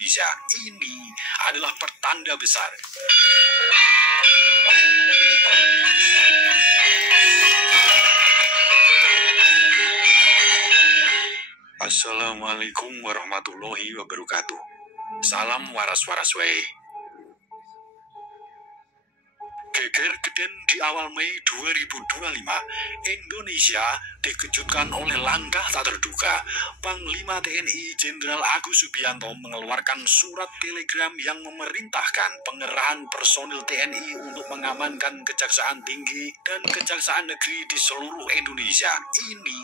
Indonesia. Ini adalah pertanda besar. Assalamualaikum warahmatullahi wabarakatuh. Salam waras-waras wae. Geger geden di awal Mei 2025, Indonesia dikejutkan oleh langkah tak terduga. Panglima TNI Jenderal Agus Subianto mengeluarkan surat telegram yang memerintahkan pengerahan personil TNI untuk mengamankan Kejaksaan Tinggi dan Kejaksaan Negeri di seluruh Indonesia. Ini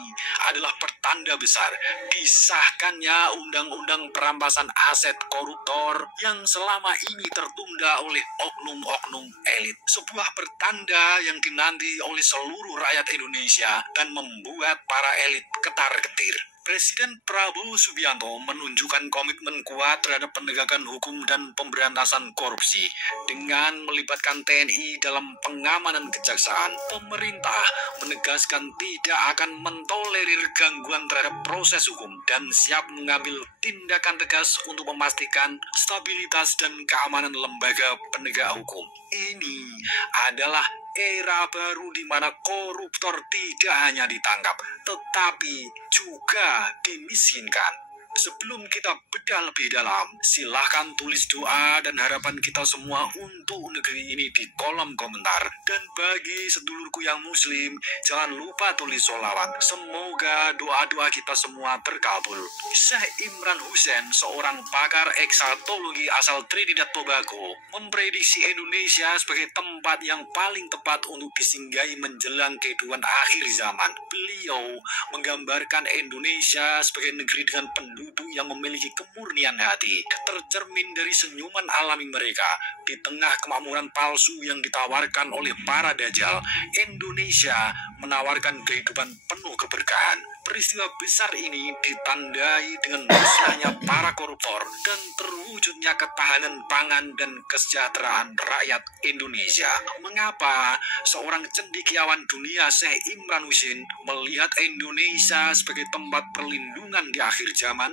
adalah pertanda besar disahkannya Undang-Undang Perampasan Aset Koruptor yang selama ini tertunda oleh oknum-oknum elit. Sebuah pertanda yang dinanti oleh seluruh rakyat Indonesia dan membuat para elit ketar-ketir. Presiden Prabowo Subianto menunjukkan komitmen kuat terhadap penegakan hukum dan pemberantasan korupsi dengan melibatkan TNI dalam pengamanan kejaksaan. Pemerintah menegaskan tidak akan mentolerir gangguan terhadap proses hukum dan siap mengambil tindakan tegas untuk memastikan stabilitas dan keamanan lembaga penegak hukum. Ini adalah era baru di mana koruptor tidak hanya ditangkap, tetapi juga dimiskinkan. Sebelum kita bedah lebih dalam, silahkan tulis doa dan harapan kita semua untuk negeri ini di kolom komentar. Dan bagi sedulurku yang muslim, jangan lupa tulis sholawat. Semoga doa-doa kita semua terkabul. Syekh Imran Hussein, seorang pakar eksatologi asal Trinidad Tobago, memprediksi Indonesia sebagai tempat yang paling tepat untuk disinggahi menjelang kehidupan akhir zaman. Beliau menggambarkan Indonesia sebagai negeri dengan penduduk yang memiliki kemurnian hati, tercermin dari senyuman alami mereka di tengah kemakmuran palsu yang ditawarkan oleh para dajjal. Indonesia menawarkan kehidupan penuh keberkahan. Peristiwa besar ini ditandai dengan musnahnya para koruptor dan terwujudnya ketahanan pangan dan kesejahteraan rakyat Indonesia. Mengapa seorang cendekiawan dunia Syekh Imran Hussein melihat Indonesia sebagai tempat perlindungan di akhir zaman?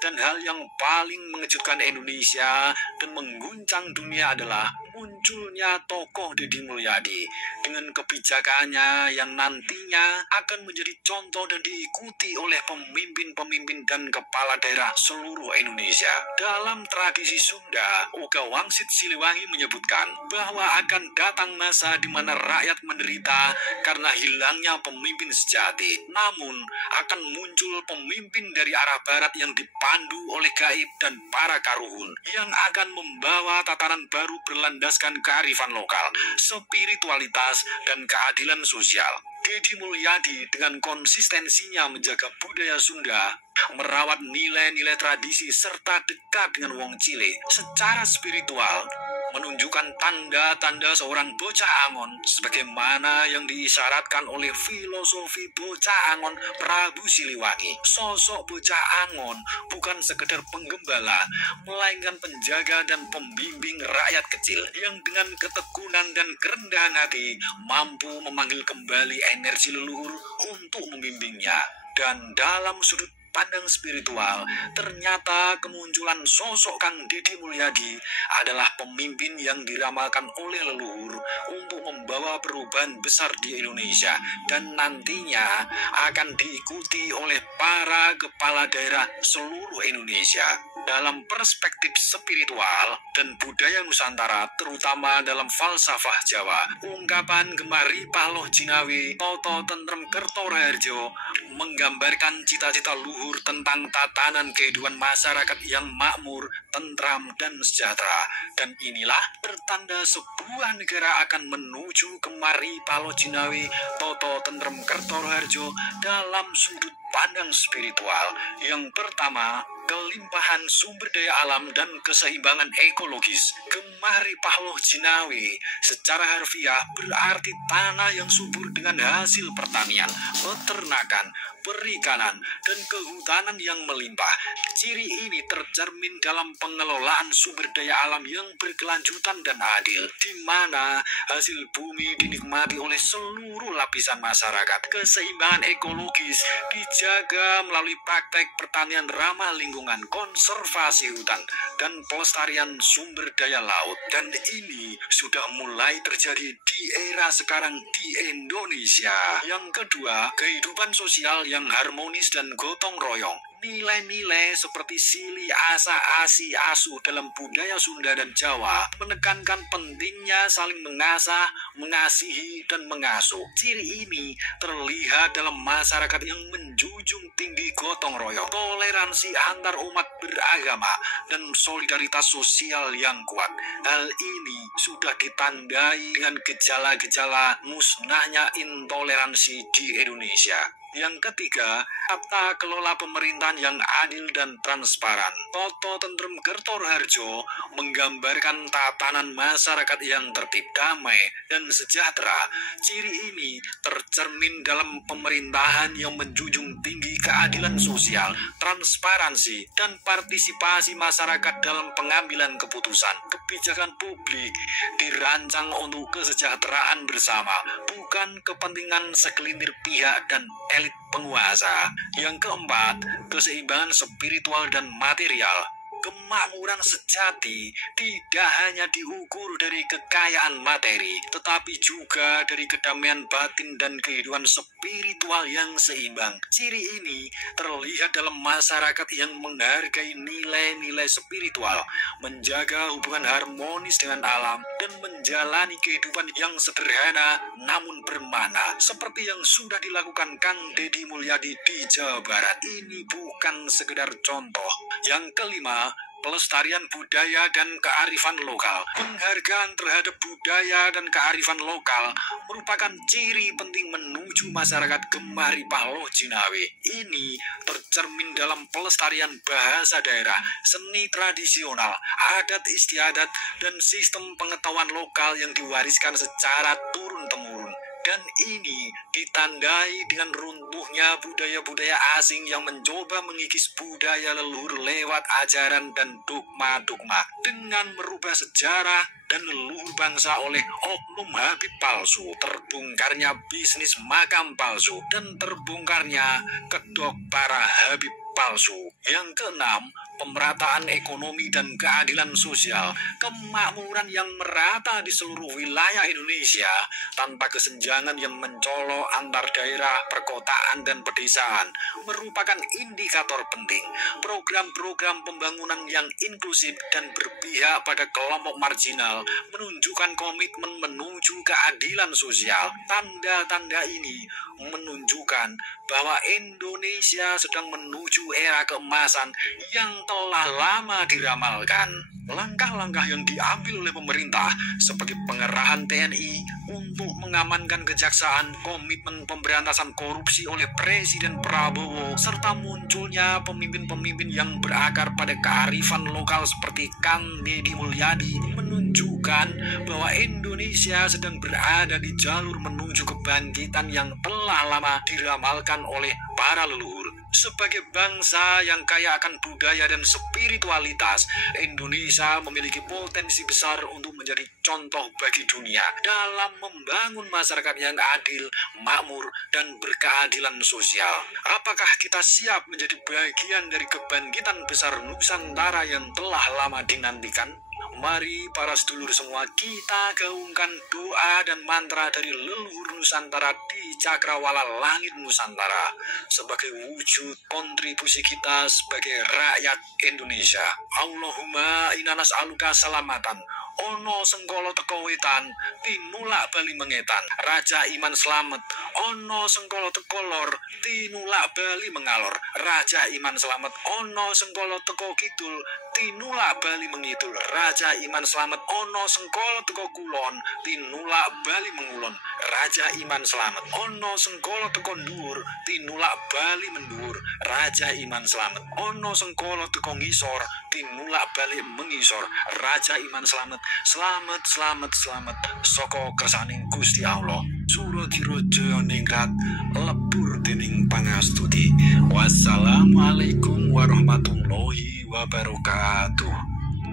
Dan hal yang paling mengejutkan Indonesia dan mengguncang dunia adalah munculnya tokoh Deddy Mulyadi dengan kebijakannya yang nantinya akan menjadi contoh dan diikuti oleh pemimpin-pemimpin dan kepala daerah seluruh Indonesia. Dalam tradisi Sunda, Oka Wangsit Siliwangi menyebutkan bahwa akan datang masa di mana rakyat menderita karena hilangnya pemimpin sejati. Namun, akan muncul pemimpin dari arah barat yang dipandu oleh gaib dan para karuhun yang akan membawa tatanan baru berlandaskan kearifan lokal, spiritualitas, dan keadilan sosial. Deddy Mulyadi dengan konsistensinya menjaga budaya Sunda, merawat nilai-nilai tradisi serta dekat dengan wong cilik secara spiritual, menunjukkan tanda-tanda seorang bocah Angon sebagaimana yang diisyaratkan oleh filosofi bocah Angon Prabu Siliwangi. Sosok bocah Angon bukan sekedar penggembala, melainkan penjaga dan pembimbing rakyat kecil yang dengan ketekunan dan kerendahan hati mampu memanggil kembali energi leluhur untuk membimbingnya. Dan dalam sudut pandang spiritual, ternyata kemunculan sosok Kang Deddy Mulyadi adalah pemimpin yang diramalkan oleh leluhur untuk membawa perubahan besar di Indonesia dan nantinya akan diikuti oleh para kepala daerah seluruh Indonesia. Dalam perspektif spiritual dan budaya Nusantara, terutama dalam falsafah Jawa, ungkapan Gemari Paloh Jinawi Toto Tentrem Kertoraharjo menggambarkan cita-cita luhur tentang tatanan kehidupan masyarakat yang makmur, tentram, dan sejahtera. Dan inilah pertanda sebuah negara akan menuju Gemari Paloh Jinawi Toto Tentrem Kertoraharjo dalam sudut pandang spiritual. Yang pertama, kelimpahan sumber daya alam dan keseimbangan ekologis. Gemari Paloh Jinawi secara harfiah berarti tanah yang subur dengan hasil pertanian, peternakan, perikanan, dan kehutanan yang melimpah. Ciri ini tercermin dalam pengelolaan sumber daya alam yang berkelanjutan dan adil, di mana hasil bumi dinikmati oleh seluruh lapisan masyarakat. Keseimbangan ekologis dijaga melalui praktek pertanian ramah lingkungan lingkungan, konservasi hutan, dan pelestarian sumber daya laut. Dan ini sudah mulai terjadi di era sekarang di Indonesia. Yang kedua, kehidupan sosial yang harmonis dan gotong royong. Nilai-nilai seperti sili, asa, asi, asu dalam budaya Sunda dan Jawa menekankan pentingnya saling mengasah, mengasihi, dan mengasuh. Ciri ini terlihat dalam masyarakat yang menjunjung tinggi gotong royong, toleransi antar umat beragama, dan solidaritas sosial yang kuat. Hal ini sudah ditandai dengan gejala-gejala musnahnya intoleransi di Indonesia. Yang ketiga, tata kelola pemerintahan yang adil dan transparan. Toto Tentrem Kertoharjo menggambarkan tatanan masyarakat yang tertib, damai, dan sejahtera. Ciri ini tercermin dalam pemerintahan yang menjunjung tinggi keadilan sosial, transparansi, dan partisipasi masyarakat dalam pengambilan keputusan. Kebijakan publik dirancang untuk kesejahteraan bersama, bukan kepentingan segelintir pihak dan elit penguasa. Yang keempat, keseimbangan spiritual dan material. Kemakmuran sejati tidak hanya diukur dari kekayaan materi, tetapi juga dari kedamaian batin dan kehidupan spiritual yang seimbang. Ciri ini terlihat dalam masyarakat yang menghargai nilai-nilai spiritual, menjaga hubungan harmonis dengan alam, dan menjalani kehidupan yang sederhana namun bermakna, seperti yang sudah dilakukan Kang Deddy Mulyadi di Jawa Barat. Ini bukan sekedar contoh. Yang kelima, pelestarian budaya dan kearifan lokal. Penghargaan terhadap budaya dan kearifan lokal merupakan ciri penting menuju masyarakat Gemaripah Loh Jinawe. Ini tercermin dalam pelestarian bahasa daerah, seni tradisional, adat istiadat, dan sistem pengetahuan lokal yang diwariskan secara turun-temurun. Dan ini ditandai dengan runtuhnya budaya-budaya asing yang mencoba mengikis budaya leluhur lewat ajaran dan dogma-dogma. Dengan merubah sejarah dan leluhur bangsa oleh oknum Habib palsu, terbongkarnya bisnis makam palsu, dan terbongkarnya kedok para Habib palsu. Yang keenam, pemerataan ekonomi dan keadilan sosial. Kemakmuran yang merata di seluruh wilayah Indonesia tanpa kesenjangan yang mencolok antar daerah, perkotaan, dan pedesaan merupakan indikator penting. Program-program pembangunan yang inklusif dan berpihak pada kelompok marginal menunjukkan komitmen menuju keadilan sosial. Tanda-tanda ini menunjukkan bahwa Indonesia sedang menuju era keemasan yang telah lama diramalkan. Langkah-langkah yang diambil oleh pemerintah seperti pengerahan TNI untuk mengamankan kejaksaan, komitmen pemberantasan korupsi oleh Presiden Prabowo, serta munculnya pemimpin-pemimpin yang berakar pada kearifan lokal seperti Kang Deddy Mulyadi menunjukkan bahwa Indonesia sedang berada di jalur menuju kebangkitan yang telah lama diramalkan oleh para leluhur. Sebagai bangsa yang kaya akan budaya dan spiritualitas, Indonesia memiliki potensi besar untuk menjadi contoh bagi dunia dalam membangun masyarakat yang adil, makmur, dan berkeadilan sosial. Apakah kita siap menjadi bagian dari kebangkitan besar Nusantara yang telah lama dinantikan? Mari para sedulur semua kita gaungkan doa dan mantra dari leluhur Nusantara di cakrawala langit Nusantara sebagai wujud kontribusi kita sebagai rakyat Indonesia. Allahumma inna nas'aluka salamatan. Ono sengkolo teko wetan, tinulak bali mengetan. Raja Iman selamat. Ono sengkolo teko lor, tinulak bali mengalor. Raja Iman selamat. Ono sengkolo teko kidul, tinulak bali mengidul. Raja Iman selamat. Ono sengkolo teko kulon, tinulak bali mengulon. Raja Iman selamat. Ono sengkolo teko nduwur, tinulak bali menduwur. Raja Iman selamat. Ono sengkolo teko ngisor, tinulak bali mengisor. Raja Iman selamat. Selamat, selamat, selamat saka kersaning Gusti Allah. Suradira Jaya ningrat lebur dening pangastuti. Wassalamualaikum warahmatullahi wabarakatuh.